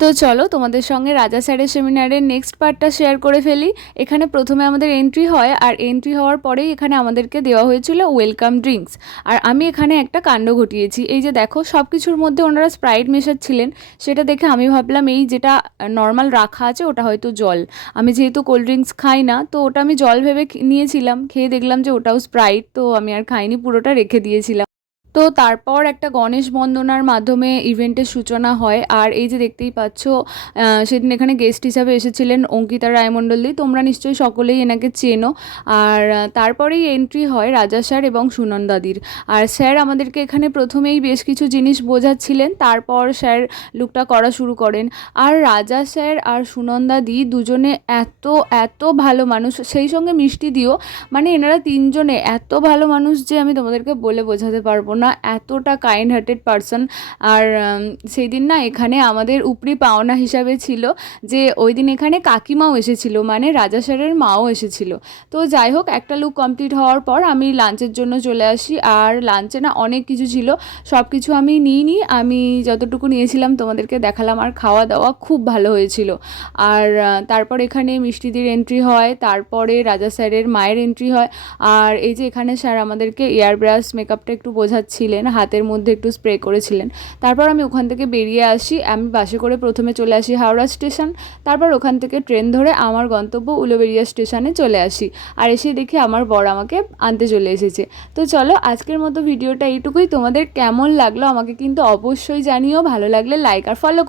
তো চলো তোমাদের সঙ্গে রাজা স্যারের সেমিনারের নেক্সট পার্টটা শেয়ার করে ফেলি। এখানে প্রথমে আমাদের এন্ট্রি হয়, আর এন্ট্রি হওয়ার পরেই এখানে আমাদেরকে দেওয়া হয়েছিল ওয়েলকাম ড্রিঙ্কস। আর আমি এখানে একটা কাণ্ড ঘটিয়েছি, এই যে দেখো সব কিছুর মধ্যে ওনারা স্প্রাইট মেশাচ্ছিলেন। সেটা দেখে আমি ভাবলাম এই যেটা নর্মাল রাখা আছে ওটা হয়তো জল। আমি যেহেতু কোল্ড ড্রিঙ্কস খাই না, তো ওটা আমি জল ভেবে নিয়েছিলাম, খেয়ে দেখলাম যে ওটাও স্প্রাইট, তো আমি আর খাইনি, পুরোটা রেখে দিয়েছিলাম। তো তারপর একটা গণেশ বন্দনার মাধ্যমে ইভেন্টের সূচনা হয়। আর এই যে দেখতেই পাচ্ছ, সেদিন এখানে গেস্ট হিসাবে এসেছিলেন অঙ্কিতা রায়মণ্ডলী, তোমরা নিশ্চয়ই সকলেই এনাকে চেনো। আর তারপরেই এন্ট্রি হয় রাজা স্যার এবং সুনন্দাদির। আর স্যার আমাদেরকে এখানে প্রথমেই বেশ কিছু জিনিস বোঝাচ্ছিলেন, তারপর স্যার লুকটা করা শুরু করেন। আর রাজা স্যার আর সুনন্দাদি দুজনে এত এত ভালো মানুষ, সেই সঙ্গে মিষ্টি দিও, মানে এনারা তিনজনে এত ভালো মানুষ যে আমি তোমাদেরকে বলে বোঝাতে পারবো না, এতটা কাইন্ড হার্টেড পারসন। আর সেই দিন না এখানে আমাদের উপরি পাওনা হিসাবে ছিল যে ওই দিন এখানে কাকিমাও এসেছিল, মানে রাজা স্যারের মাও এসেছিল। তো যাই হোক, একটা লুক কমপ্লিট হওয়ার পর আমি লাঞ্চের জন্য চলে আসি। আর লাঞ্চে না অনেক কিছু ছিল, সব কিছু আমি নিইনি, আমি যতটুকু নিয়েছিলাম তোমাদেরকে দেখালাম। আর খাওয়া দাওয়া খুব ভালো হয়েছিল। আর তারপর এখানে মিষ্টিদির এন্ট্রি হয়, তারপরে রাজা স্যারের মায়ের এন্ট্রি হয়। আর এই যে এখানে স্যার আমাদেরকে এয়ার ব্রাশ মেকআপটা একটু বোঝাচ্ছিলেন, হাতের মধ্যে একটু স্প্রে করেছিলেন। তারপর আমি ওখান থেকে বেরিয়ে আসি, আমি বাসে করে প্রথমে চলে আসি হাওড়া স্টেশন, তারপর ওখান থেকে ট্রেন ধরে আমার গন্তব্য উলুবেড়িয়া স্টেশনে চলে আসি। আর এসে দেখি আমার বর আমাকে আনতে চলে এসেছে। তো চলো আজকের মতো ভিডিওটা এইটুকুই, তোমাদের কেমন লাগলো আমাকে কিন্তু অবশ্যই জানিও, ভালো লাগলে লাইক আর ফলো